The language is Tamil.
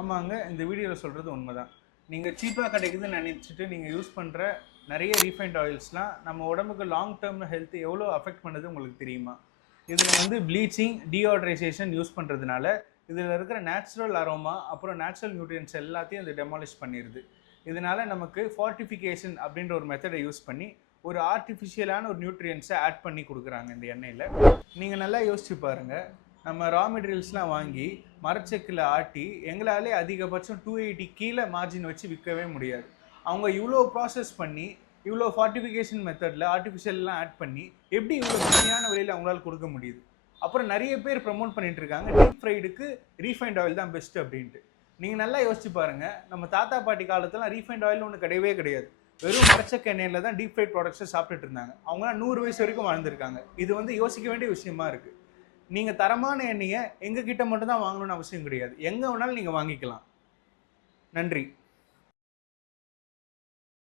ஆமாங்க, இந்த வீடியோவில் சொல்கிறது உண்மைதான். நீங்கள் சீப்பாக கிடைக்குதுன்னு நினச்சிட்டு நீங்கள் யூஸ் பண்ணுற நிறைய ரீஃபைண்ட் ஆயில்ஸ்லாம் நம்ம உடம்புக்கு லாங் டேர்ம் ஹெல்த் எவ்வளோ அஃபெக்ட் பண்ணுது உங்களுக்கு தெரியுமா? இதில் வந்து ப்ளீச்சிங், டீஹைட்ரேஷன் யூஸ் பண்ணுறதுனால இதில் இருக்கிற நேச்சுரல் அரோமா அப்புறம் நேச்சுரல் நியூட்ரியன்ஸ் எல்லாத்தையும் அது டெமாலிஷ் பண்ணிடுது. இதனால் நமக்கு ஃபார்ட்டிஃபிகேஷன் அப்படின்ற ஒரு மெத்தடை யூஸ் பண்ணி ஒரு ஆர்டிஃபிஷியலான ஒரு நியூட்ரியன்ஸை ஆட் பண்ணி கொடுக்குறாங்க இந்த எண்ணெயில். நீங்கள் நல்லா யோசிச்சு பாருங்கள், நம்ம ரா மெட்டீரியல்ஸ்லாம் வாங்கி மரச்செக்கில் ஆட்டி எங்களாலே அதிகபட்சம் 280 கீழே மார்ஜின் வச்சு விற்கவே முடியாது. அவங்க இவ்வளோ ப்ராசஸ் பண்ணி இவ்வளோ ஃபார்ட்டிஃபிகேஷன் மெத்தடில் ஆர்டிஃபிஷியல்லாம் ஆட் பண்ணி எப்படி இவ்வளோ கம்மியான விலையில் அவங்களால கொடுக்க முடியுது? அப்புறம் நிறைய பேர் ப்ரமோட் பண்ணிட்டு இருக்காங்க டீப் ஃப்ரைடுக்கு ரீஃபைண்ட் ஆயில் தான் பெஸ்ட் அப்படின்ட்டு. நீங்கள் நல்லா யோசிச்சு பாருங்கள், நம்ம தாத்தா பாட்டி காலத்துலாம் ரீஃபைண்ட் ஆயில் ஒன்று கிடையவே கிடையாது. வெறும் மரச்சக்க எண்ணெயில் தான் டீப் ஃப்ரைட் ப்ராடக்ட்ஸை சாப்பிட்டுட்டு இருந்தாங்க. அவங்களாம் 100 வயசு வரைக்கும் வாழ்ந்துருக்காங்க. இது வந்து யோசிக்க வேண்டிய விஷயமா இருக்குது. நீங்கள் தரமான எண்ணெயை எங்ககிட்ட மட்டும் தான் வாங்கணும்னு அவசியம் கிடையாது. எங்கே வேணாலும் நீங்கள் வாங்கிக்கலாம். நன்றி.